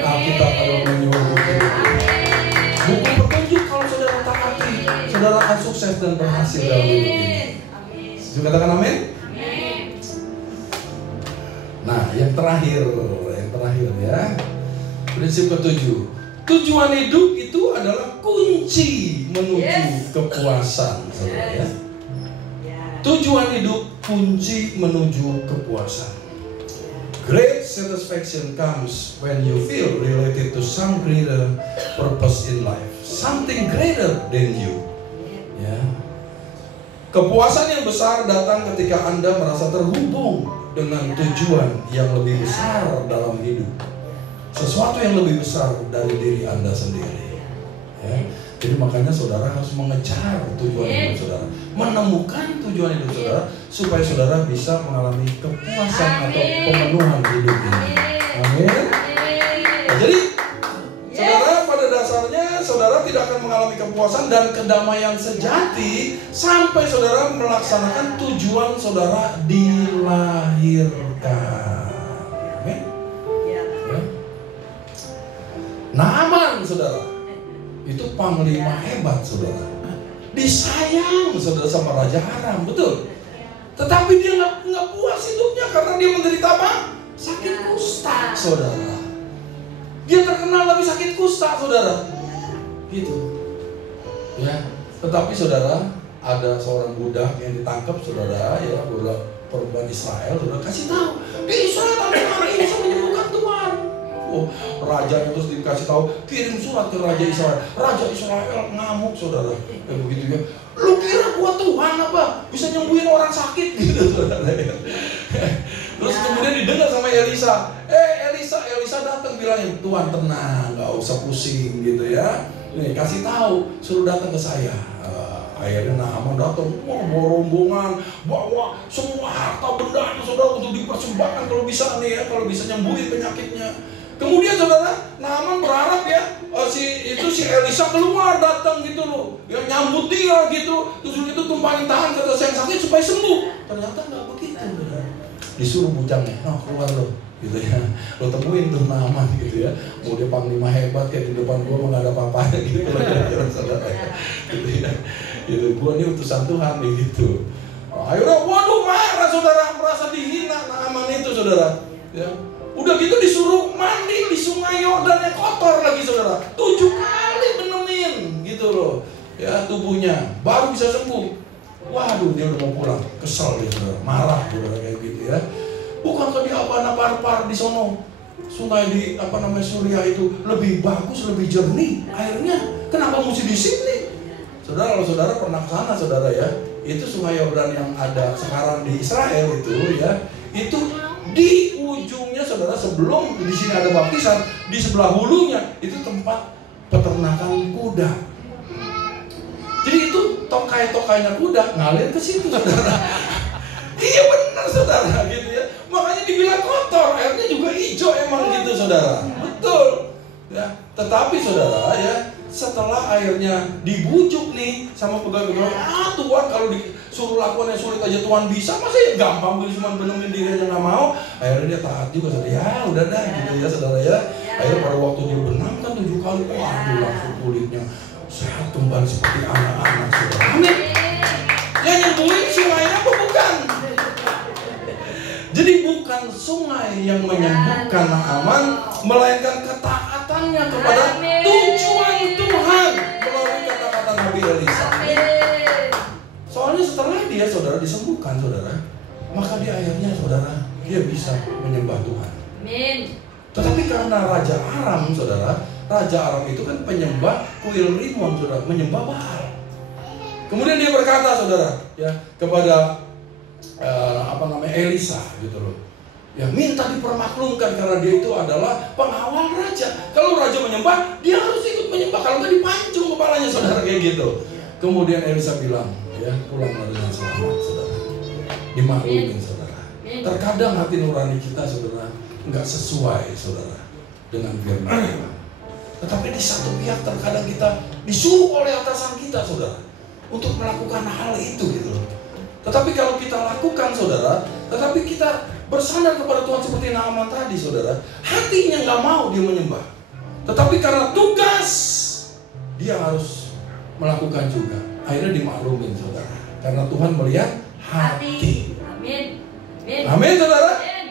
Alkitab adalah manual book kita. dan berhasil dalam hidup ini. Setuju katakan amin? Nah, yang terakhir ya. Prinsip ketujuh. Tujuan hidup itu adalah kunci menuju kepuasan, saudara ya. Tujuan hidup kunci menuju kepuasan. Great satisfaction comes when you feel related to some greater purpose in life, something greater than you. Ya. Kepuasan yang besar datang ketika Anda merasa terhubung dengan tujuan yang lebih besar dalam hidup. Sesuatu yang lebih besar dari diri Anda sendiri. Ya. Jadi makanya saudara harus mengejar tujuan hidup saudara, menemukan tujuan hidup saudara, supaya saudara bisa mengalami kepuasan atau pemenuhan hidup ini. Amin. Nah, jadi saudara, pada dasarnya saudara tidak akan mengalami kepuasan dan kedamaian sejati sampai saudara melaksanakan tujuan saudara dilahirkan. Amin. Ya. Naaman saudara, itu panglima hebat saudara, disayang saudara sama Raja Aram, betul. Tetapi dia nggak puas hidupnya karena dia menderita apa? Sakit kusta saudara. Dia terkenal tapi sakit kusta saudara, gitu. Ya, tetapi saudara, ada seorang budak yang ditangkap saudara, ya, budak perempuan Israel, saudara kasih tahu di Israel ada orang yang bisa menyembuhkan Tuhan. Oh, rajanya terus dikasih tahu, kirim surat ke Raja Israel. Raja Israel ngamuk saudara, begitu ya. Lu kira gua Tuhan apa? Bisa nyembuhin orang sakit gitu saudara. Terus kemudian didengar sama Elisa. Elisa datang bilangin, Tuhan tenang, nggak usah pusing gitu ya. Nih kasih tahu, suruh datang ke saya. Akhirnya Naaman datang, bawa rombongan, bawa semua harta bendanya saudara untuk dipersembahkan kalau bisa nih ya, kalau bisa nyembuhin penyakitnya. Kemudian saudara, Naaman berharap ya, si Elisa keluar datang gitu loh, yang nyambut dia gitu, terus itu tumpahin tangan kata saya yang sakit supaya sembuh. Ternyata nggak begitu, saudara. Disuruh bujangnya, keluar lo, gitu ya, lo temuin tuh Naaman gitu ya, mau dia panglima hebat kayak di depan gua nggak ada apa-apa gitu loh, saudara, gitu ya, gitu. Gua ini utusan Tuhan nih gitu. Akhirnya, waduh marah saudara, merasa dihina Naaman itu saudara, ya. Udah gitu disuruh mandi di sungai Yordan yang kotor lagi saudara, 7 kali benemin gitu loh ya tubuhnya, baru bisa sembuh. Waduh, dia udah mau pulang, kesel dia saudara, marah saudara kayak gitu ya. Bukankah di Abana-Parpar di sono sungai di Suria itu lebih bagus, lebih jernih airnya, kenapa mesti di sini? Saudara, kalau saudara pernah ke sana saudara ya, itu sungai Yordan yang ada sekarang di Israel itu ya, itu di ujungnya saudara, sebelum di sini ada baptisan, di sebelah hulunya itu tempat peternakan kuda. Jadi itu tokai-tokainya kuda ngalir ke situ saudara. Iya benar saudara gitu ya. Makanya dibilang kotor, airnya juga hijau emang gitu saudara. Betul. Ya, tetapi saudara ya, setelah akhirnya dibujuk nih sama pegawai-pegawai, Tuhan kalau disuruh lakukan yang sulit aja Tuhan bisa, masa ya gampang gue cuma benemin diri aja nggak mau. Akhirnya dia taat juga saudara, ya udah dah gitu ya saudara ya. Akhirnya pada waktu dia benamkan 7 kali, waduh langsung kulitnya sehat kembali seperti anak-anak saudara. Amin. Yang nyembuhin sungainya apa bukan? Jadi bukan sungai yang menyembuhkan Naaman, melainkan ketaatannya kepada tujuan Tuhan melalui kata-kata Nabi Elisa. Soalnya setelah dia saudara disembuhkan saudara, maka dia akhirnya saudara, dia bisa menyembah Tuhan. Amin. Tetapi karena Raja Aram saudara, Raja Aram itu kan penyembah kuil Rimon saudara, menyembah Baal. Kemudian dia berkata saudara ya kepada Elisa gitu loh. Ya minta dipermaklumkan karena dia itu adalah pengawal raja. Kalau raja menyembah, dia harus ikut menyembah. Kalau nggak dipancung kepalanya saudara kayak gitu. Kemudian Elisa bilang, ya pulanglah dengan selamat saudara. Dimaklumin saudara. Terkadang hati nurani kita saudara nggak sesuai saudara dengan firman Tuhan. Tetapi di satu pihak terkadang kita disuruh oleh atasan kita saudara untuk melakukan hal itu gitu loh. Tetapi kalau kita lakukan saudara, tetapi kita bersandar kepada Tuhan seperti Naaman tadi saudara, hatinya nggak mau dia menyembah. Tetapi karena tugas, dia harus melakukan juga. akhirnya dimaklumin saudara. Karena Tuhan melihat hati. Amin. Amin saudara. Amin.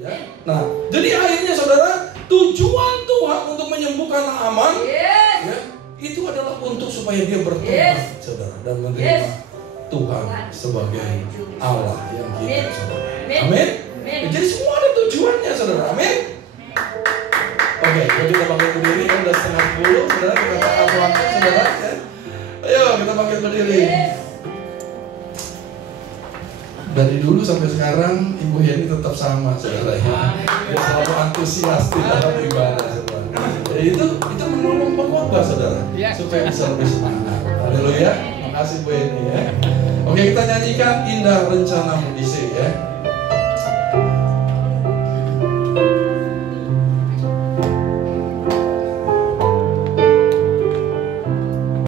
Ya. Nah, jadi akhirnya saudara, tujuan Tuhan untuk menyembuhkan Naaman ya, itu adalah untuk supaya dia bertobat saudara dan menerima Tuhan sebagai Allah yang hidup saudara. Amin. Jadi semua ada tujuannya saudara. Amin. Oke, jadi kita bangkit berdiri kan udah 9:30 saudara, kita taat waktu saudara ya. Ayo kita bangkit berdiri. Dari dulu sampai sekarang Ibu Heni tetap sama saudara ya. Dia selalu antusias di dalam ibadah saudara. Ya, itu menolong pengkhotbah saudara supaya bisa lebih semangat. Haleluya. Makasih Bu Heni ya. Oke, kita nyanyikan Indah Rencanamu di sini ya.